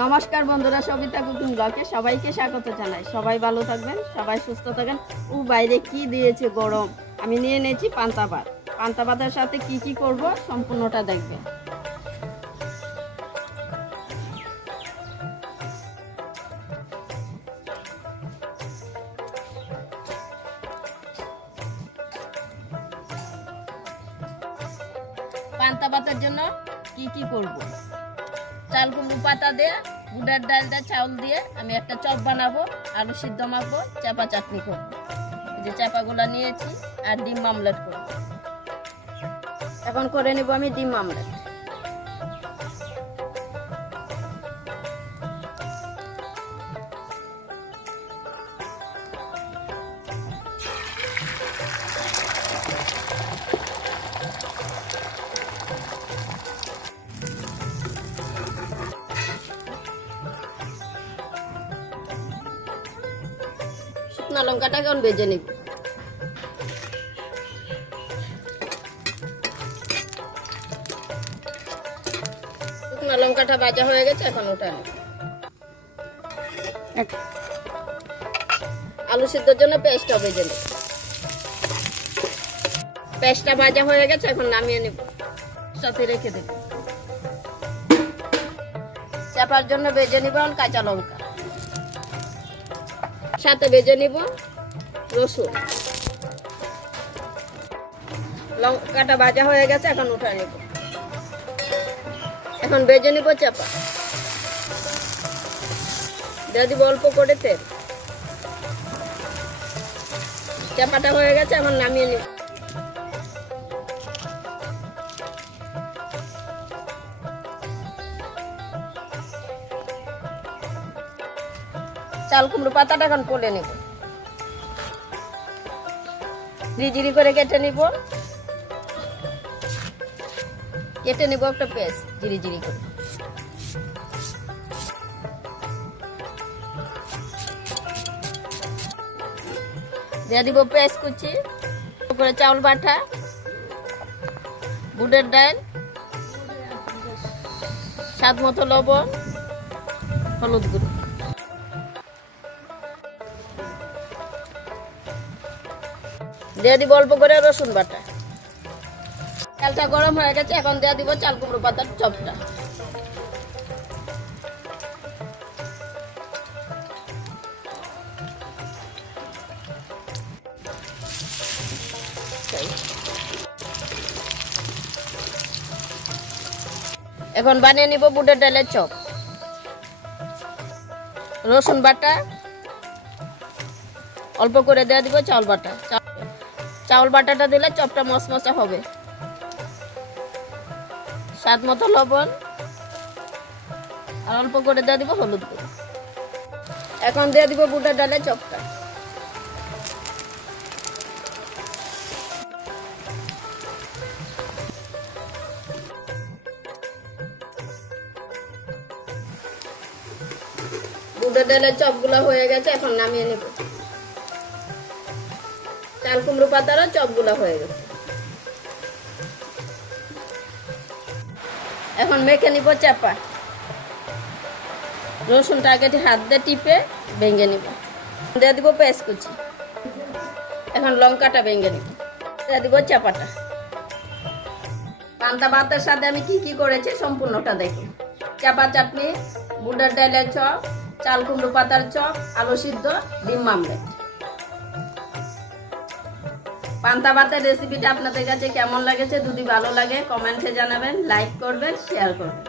নমস্কার বন্ধুরা, সবিতা কুকিং ব্লগে সবাইকে স্বাগত জানাই। সবাই ভালো থাকবেন, সবাই সুস্থ থাকবেন। বাইরে কি দিয়েছে গরম। আমি নিয়ে নিয়েছি পান্তা ভাত। পান্তা ভাতের সাথে কি কি করব সম্পূর্ণটা দেখবেন। পান্তা ভাতের জন্য কি কি করব, চাল কুমড়ো পাতা দিয়ে, বুটের ডাল দিয়ে, চাউল দিয়ে আমি একটা চপ বানাবো, আলু সিদ্ধ মাখবো, চাপা চাটনি করবো। এই যে চাপাগুলো নিয়েছি আর ডিম আমলেট করবো। এখন করে নেব আমি ডিম আমলেট। শুকনো লঙ্কাটা এখন ভেজে নিব। শুকনো লঙ্কাটা ভাজা হয়ে গেছে, এখন ওটা নিব। আলু সিদ্ধর জন্য পেস্টটা ভেজে নিব। পেস্টটা ভাজা হয়ে গেছে, এখন নামিয়ে নিব, সাথে রেখে দেব। চাপার জন্য ভেজে নিব কাঁচা লঙ্কা, সাথে ভেজে নিব রসুন। লঙ্কাটা ভাজা হয়ে গেছে, এখন উঠায় নিব। এখন ভেজে নিব চাপা, দিয়ে দিব অল্প করে তেল। চাপাটা হয়ে গেছে, এখন নামিয়ে নিব। চাল কুমড়ো পাতাটা এখন কোলে নিব, ঝিরিঝিরি করে কেটে নিব। কেটে নিব একটা পেস্ট ঝিরিঝিরি করে। দিয়ে দিব পেস্ট কুচি, করে চাউল বাটা, বুটের ডাল, স্বাদ মতো লবণ, হলুদ গুঁড়ো। দিয়ে দিব অল্প করে রসুন বাটা। তেলটা গরম হয়ে গেছে, এখন দিয়ে দিব চাল কুমড়ো পাতার চপটা। এখন বানিয়ে নিব বুটের ডালের চপ। রসুন বাটা অল্প করে দিয়ে দিব চাউল বাটা। চাউল বাটাটা দিলে চপটা মচমচা হবে। স্বাদ মতো লবণ আর অল্প করে দিয়ে দিব হলুদ গুঁড়ো। এখন দিয়ে দিব বুটের ডালের চপটা। বুটের ডালের চপগুলো হয়ে গেছে, এখন নামিয়ে নেব। চাল কুমড়ো পাতারও চপগুলো হয়ে গেছে, এখন মেখে নিব চাপা। রসুনটা আগে হাত দিয়ে টিপে ভেঙে নিব। দিয়ে দিব পেস্ট কুচি। এখন লঙ্কাটা ভেঙে নিব, দিয়ে দিব চাপাটা। পান্তা ভাতের সাথে আমি কি কি করেছি সম্পূর্ণটা দেখুন। চাপা চাটনি, বুটের ডালের চপ, চাল কুমড়ো পাতার চপ, আলু সিদ্ধ, ডিম আমলেট। পান্তা ভাতের রেসিপিটা আপনাদের কাছে কেমন লাগেছে যদি ভালো লাগে কমেন্টে জানাবেন, লাইক করবেন, শেয়ার করবেন।